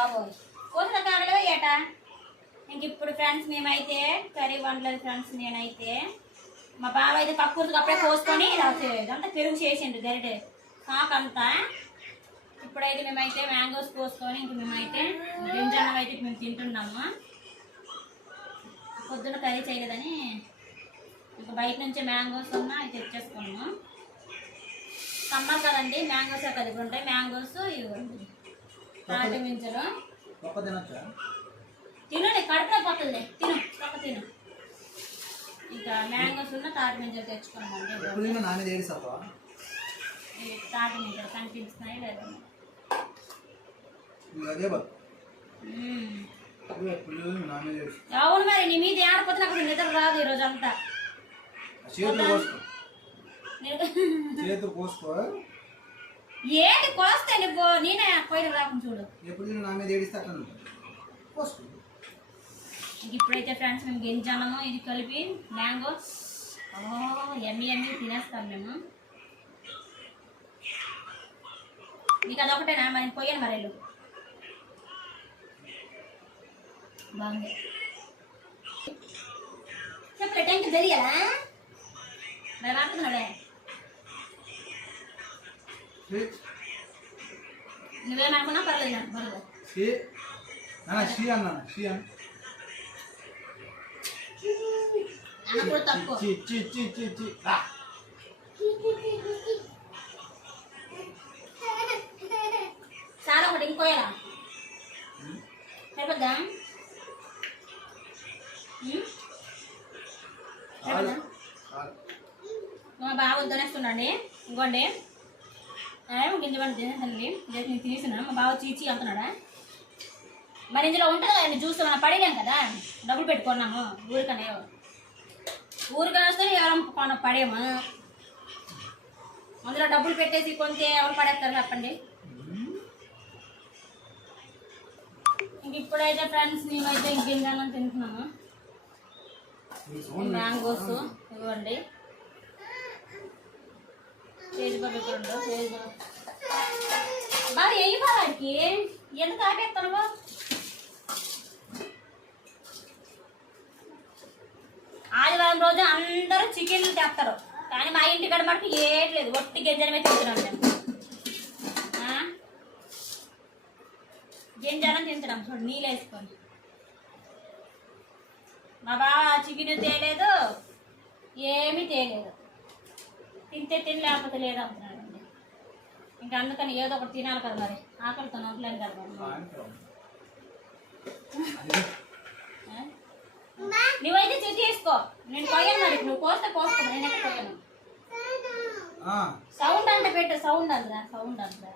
బాబు. కోసిన కాడలో ఏట? ఇంక ఇప్పుడు ఫ్రెండ్స్ మేమైతే కర్రీ వండలేదు ఫ్రెండ్స్ నేనైతే మా బావ అయితే కక్కుర్తికి అప్పుడే కోసుకొని ఇదంతా పెరుగు చేసిండు గరిటె కాకంతా ఇప్పుడైతే మేమైతే మ్యాంగోస్ కోసుకొని ఇంక మేమైతే గింజన్నం అయితే మేము తింటున్నాము. పొద్దున కర్రీ చేయలేదని ఇంకా బయట నుంచి మ్యాంగోస్ ఉన్నా అవి తెచ్చేసుకున్నాము. సమ్మర్ కదండి మ్యాంగోస్ కదా ఉంటాయి. మ్యాంగోస్ ఇవి. తాటి మించలు ఒక్క తినొచ్చా తినండి కడుపులో పోతుంది తిను పక్క తిను. ఇంకా మ్యాంగోస్ ఉన్న తాటి ఎప్పుడు తిన్నా నాన్న ఏడిస్తావా ఈ తాటి మించలు కనిపిస్తున్నాయి లేదా. అవును మరి నీ మీద ఆడిపోతే నాకు నిద్ర రాదు ఈరోజు అంతా చేతులు నేను- చేతులు కోసుకో ఏంటి కోస్తే నువ్వు నేనే పోయిన రాకుండా చూడు. ఎప్పుడు తిన్నా నా మీద ఏడిస్తే అట్లా ఉంటుంది. కోసుకో. ఇప్పుడైతే ఫ్రెండ్స్ మేము గింజానము ఇది కలిపి మ్యాంగో. ఎమ్మి ఎమ్మి తినేస్తాం మేము? మీకు అదొకటేనా? మరి పోయాను మరి వెళ్ళు. బాగుంది. చెప్పలే టెంక్ తెలియదా మరి మాట్లాడుతున్నాడే షీ నువ్వేమనుకున్నా పర్లేదు పర్లేదు. షీ నాన్న షీ అన్నా షీ అన్న. అన్న కూడా తక్కువ. చి చి చి చి చి. రా. చాలా ఒకటి ఇంకోయరా? సరిపోద్దా. మా బావ వద్దనేస్తున్నాండి. ఇంకోండి. ఏమో గింజ పడి తినేసండి నేను తీసిన మా బావ చీచి అంటున్నాడా? మరి ఇందులో ఉంటుంది కదండి జ్యూస్ మనం పడలేం కదా? డబ్బులు పెట్టుకున్నాము ఊరికనే. ఊరికనే వస్తే ఎవరు పడేము? అందులో డబ్బులు పెట్టేసి కొంటే ఎవరు పడేస్తారు చెప్పండి? ఇంక ఇప్పుడైతే ఫ్రెండ్స్ మేమైతే ఇంకేం తింటున్నాము? మ్యాంగోస్ ఇవ్వండి. బాగా ఏ? ఎందుకు ఆపేస్తాను ఆదివారం రోజు అందరూ చికెన్ తెస్తారు కానీ మా ఇంటి కడ మటుకు ఏట్లేదు. ఒట్టి గింజలమే తింటున్నాం మేము. ఆ? తింటున్నాం. చూడు నీళ్ళు వేసుకొని. మా బావ చికెన్ తేలేదు. ఏమీ తేలేదు. తింటే తిని లేకపోతే లేదు అంటున్నాడండి ఇంకా అందుకని ఏదో ఒకటి తినాలి కదా మరి. ఆకలితో నోట్లేం కదా? నువ్వైతే చెట్టు వేసుకో. నేను పోయాను మరి. నువ్వు కోస్తే కోసుకో నేనైతే పోయాను? ఆ, సౌండ్ అంటే పెట్టు సౌండ్ అందురా సౌండ్ అందురా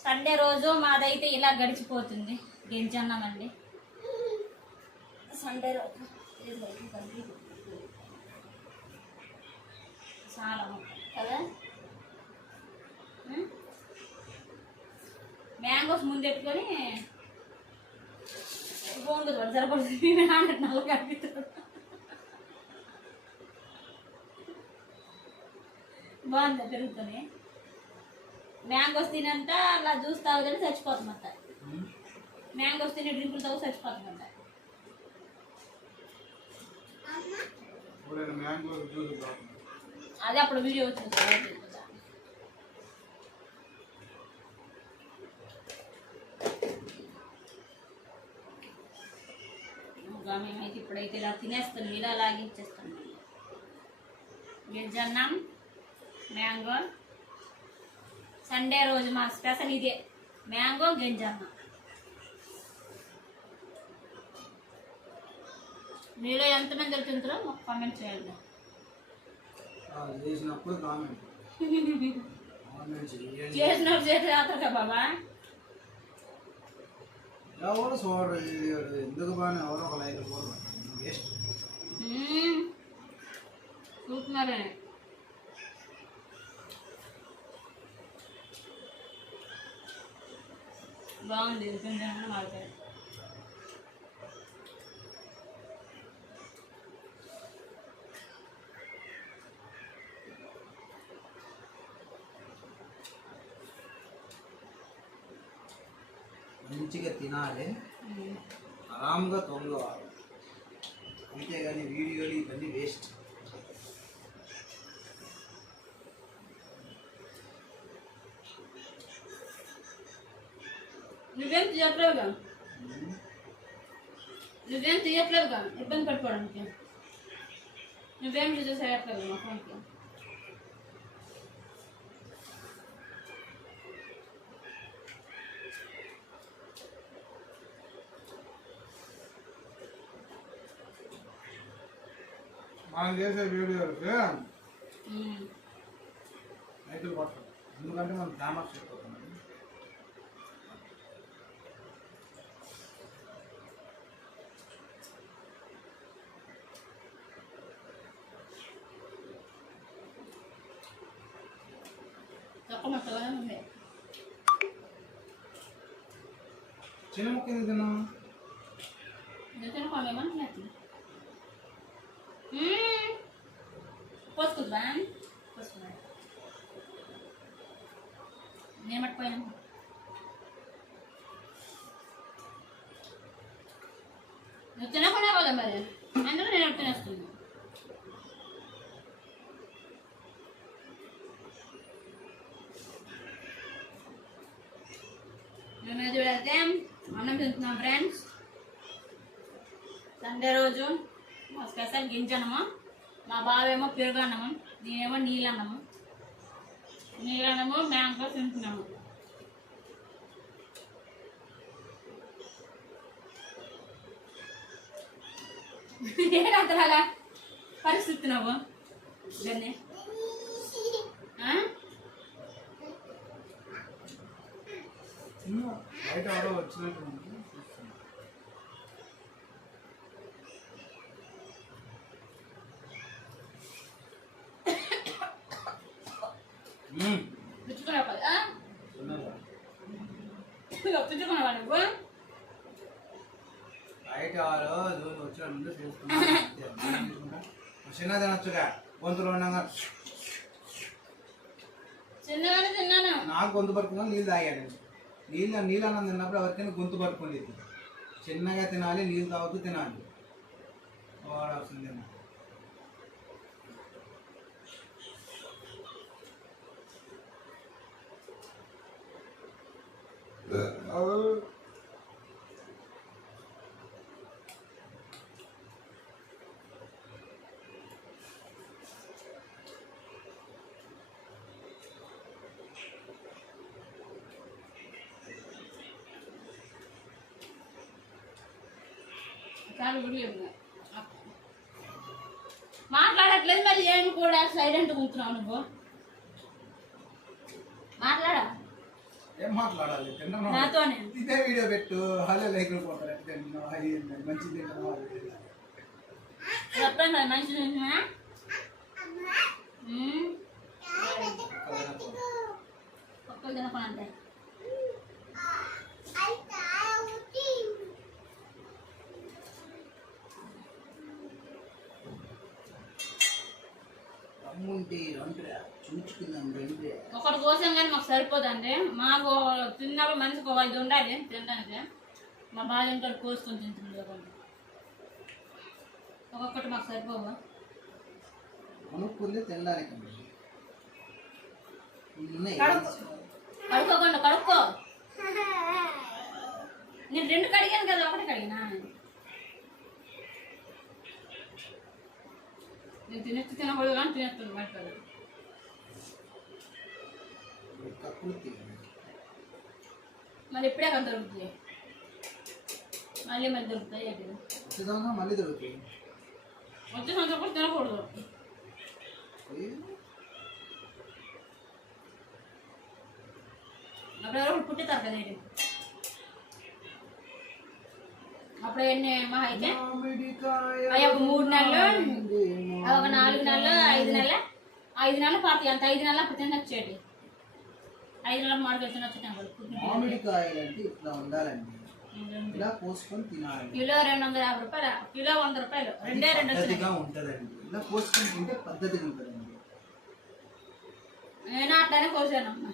సండే రోజు మాదైతే ఇలా గడిచిపోతుంది. గింజన్నామండి సండే రోజు ఇది బయటికి కలిపి. చాలా ఉంటుంది కదా ఉం? మ్యాంగోస్ ముందెట్టుకొని బాగుంటుంది వాడు సరిపడుతుంది నల్ల కనిపిస్తుంది బాగుంది పెరుగుతుంది మ్యాంగోస్ తినంత అలా జ్యూస్ తాగుదని చచ్చిపోతుందంట మ్యాంగోస్ తిని డ్రింకులు తాగు చచ్చిపోతుందంట ఎవరైనా మ్యాంగో జ్యూస్ తాగుతున్నారు. అదే అప్పుడు వీడియో వచ్చింది కదా. ఇంకా మేమైతే ఇప్పుడైతే ఇలా తినేస్తాం ఇలా లాగించేస్తాం గిరిజన్నం మ్యాంగో సండే రోజు మా స్పెషల్ ఇదే మ్యాంగో గింజన్నం మీలో ఎంతమంది తింటారో మాకు కామెంట్ చేయండి. చేసినప్పుడు కామెంట్ చేసినప్పుడు చేతి రాత్రగా బాబా? ఎవరు చూడరు ఎందుకు బాగా ఎవరో ఒక లైక్ వేస్ట్. చూస్తున్నారే. బాగుంది ఇది కొంచెం మంచిగా తినాలి ఉమ్. ఆరాంగా తొంగవాలి అంతేగాని వీడియోలు ఇవన్నీ వేస్ట్ నువ్వేం తీయట్లేదుగా నువ్వేం తీయట్లేదుగా ఇబ్బంది పడిపోవడానికి నువ్వేం యూజ్ చేయట్లేదు మా ఫోన్కి మనం చేసే వీడియోలకి ఉమ్. రైతులు పడతాం ఎందుకంటే మనం ఫేమస్ అయిపోతున్నాం. తక్కువ మసాలా ఉంది. చిన్న ముక్క ఎందుకు తిన్నాం నువ్వు తినకుండా కదా మరి. అందులో నేను తినేస్తుంది మేము ఇది వెళ్తే అన్నం తింటున్నాం ఫ్రెండ్స్. సండే రోజు మా స్పెషల్ గింజనము మా బావేమో పెరుగన్నము నేనేమో నీళ్ళన్నము. నీళ్ళన్నము మ్యాంగో తింటున్నాము ఏంటంతలాగా పరిస్థితి నువ్వు దాన్ని ఆ? తిన్నా బయట ఎవరో చూస్తున్నా. మ్మ్. పుచ్చుకున్నావు? కదా తిన్నారా? పుచ్చుకున్నావా నువ్వు? బయట ఎవరో ఎవరో వచ్చినట్టు చూస్తున్నా చిన్న తినొచ్చుగా గొంతులో ఉండగా చిన్నగానే తిన్నాను నాకు గొంతు పట్టుకున్నా నీళ్ళు తాగాను నీళ్ళు నీళ్ళు అన్నం తిన్నప్పుడు ఎవరికైనా గొంతు పట్టుకునేది చిన్నగా తినాలి నీళ్ళు తాగుతూ తినాలి వాడాల్సిందే చాలా మాట్లాడట్లేదు మరి ఏమి కూడా సైలెంట్ ఉంటున్నావు నువ్వు? మాట్లాడా? ఏం మాట్లాడాలి? నాతోనే. ఇదే వీడియో పెట్టు. హలో ఏంది, మంచిది తింటున్నావు? అది ఇది. చెప్పాను కదా మంచి తింటున్నా మ్మ్. ఒక్కరు తినకు. ఒక్కరు తినకుండా అంతే తమ్ముంటి రండిరా చూచుకుందాం రండి ఒకటి కోసం కానీ మాకు సరిపోదండి. మాకు తిన్నప్పుడు మనిషికి ఒక ఐదు ఉండాలి తినడానికి. మా బాగా ఇంకా కోసుకొని తింటుంది ఒక్కొక్కటి మాకు సరిపోవు కొనుక్కుంది కడుక్కోకుండా కడుక్కో. నేను రెండు కడిగాను కదా ఒకటి కడిగినా? తినకూడదు కానీ తినేస్తాను బయట కక్కుర్తి. మరి ఇప్పుడే కదా దొరుకుతాయి మళ్ళీ మళ్ళీ దొరుకుతాయి సంవత్సరం మళ్ళీ దొరుకుతాయి వచ్చే సంవత్సరం కూడా తినకూడదు? అప్పుడు ఎవరో పుట్టుతారు కదా ఏంటి అప్పుడు ఎన్ని మా అయితే? ఒక మూడు నెలలు. ఒక నాలుగు నెలలు ఐదు నెలలు ఐదు నెలలు పార్టీ అంత ఐదు నెలలు అప్పుడు తినొచ్చేటి ఐదు నెలల మాట తినొచ్చు కిలో రెండు వందల యాభై రూపాయలు కిలో వంద రూపాయలు. రెండే రెండు నేను అట్లానే కోసాను. అమ్మా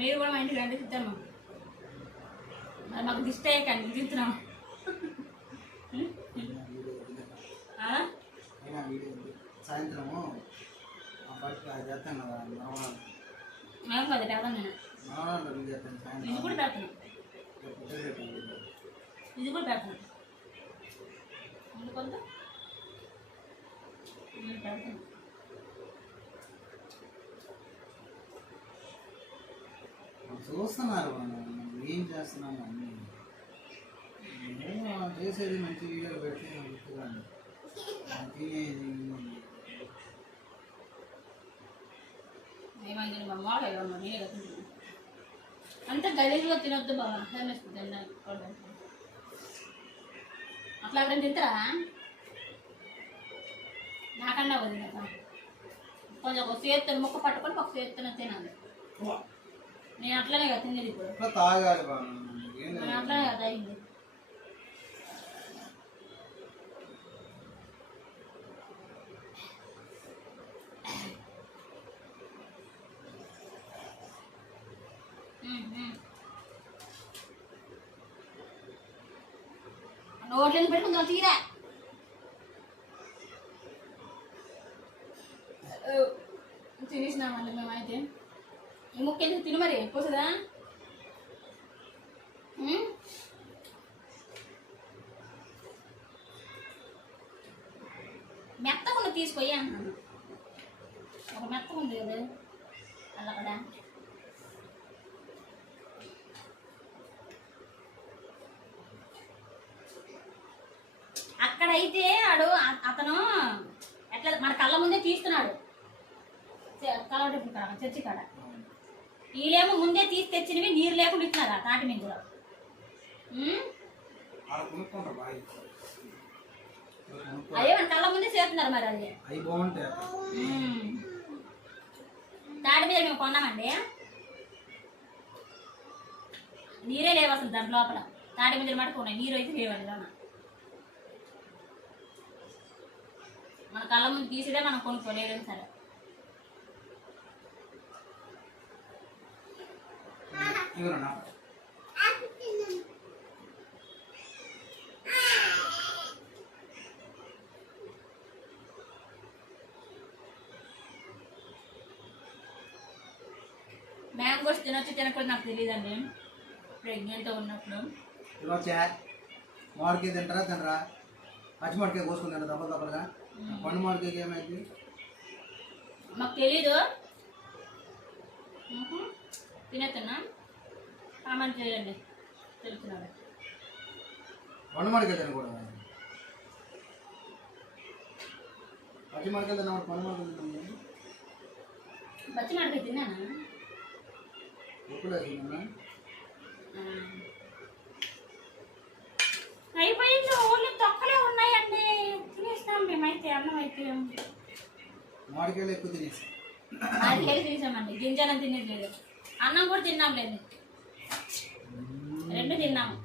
మీరు కూడా మా ఇంటికి రండి తిద్దాము మరి మాకు దిష్టి అయ్యాకండి తింటున్నాం ఆ? అయినా వీడియో ఉంది. సాయంత్రము చేస్తాను మేము కదా నేను. ఇది కూడా పెడతాను. ఇది కూడా పెడతాను పెడతాను చూస్తున్నారు మనం ఏం చేస్తున్నాము అన్ని ఏమో చేసేది మంచి వీడియో పెడితే గుర్తుగాని తినేది నేనే. అంత గలీజ్గా తినొద్దు బాబా అట్లా ఎవరైనా తింటారా? నాకన్నా వదిలేక కొంచెం ఒక చేతులు ముక్క పట్టుకొని ఒక చేతున్న తినాలి. నేను అట్లనే కదా తినేది ఇప్పుడు. ఎట్లా తాగాలి బాగా ఏం నేను అట్లనే కదా అయింది. నోట్లని పెట్టుకుందాం తీరా తినేసినామండి మేమైతే. ఈ ముక్క ఎందుకు తిను మరి పోతుందా మెత్త మెత్తకుండా తీసుకొయ్యా అంటున్నాను ఒక మెత్త ఉంది కదా. అల్లకడ అక్కడైతే ఆడు అతను ఎట్లా మన కళ్ళ ముందే తీస్తున్నాడు. కళ్ళ చర్చి కాడ. వీళ్ళేమో ముందే తీసి తెచ్చినవి నీరు లేకుండా ఇచ్చినారు ఆ తాటి మీద అదే మన కళ్ళ ముందే చేస్తున్నారు మరి అది. తాడి మీద మేము కొన్నామండి. నీరే లేవు అసలు దాని లోపల. తాడి మీద మటుకు ఉన్నాయి. నీరు అయితే లేవండి మన కళ్ళ ముందు తీసిదే మనం కొనుక్కోలేదు సరే. ఇదిగో నా మ్యాంగోస్ తినొచ్చు తినకూడదు నాకు తెలియదండి ప్రెగ్నెంట్గా ఉన్నప్పుడు. తినొచ్చా మామిడికాయ తింటారా తినరా? పచ్చి మామిడికాయ కోసుకుని తింటారా దెబ్బ దెబ్బలుగా? పండు మామిడికాయకి ఏమైంది? మాకు తెలీదు. మ్హూ. కామెంట్ చేయండి. మామిడికాయ తినకూడదు పచ్చి మామిడికాయ తిన్నప్పుడు పండు మామిడికాయ తిన్నాము బచ్చి మాడిపోయి తిన్నానా. ఎప్పుడు తిన్నా ఆ. అయిపోయింది ఓన్లీ తొక్కలే ఉన్నాయండి. తినేస్తాం మేమైతే అన్నం అయితే మామిడికాయలు ఎక్కువ తినేసి. కలిసి తినేసామండి. గింజలను తినేది అన్నం కూడా తిన్నాం లేదు రెండు తిన్నాము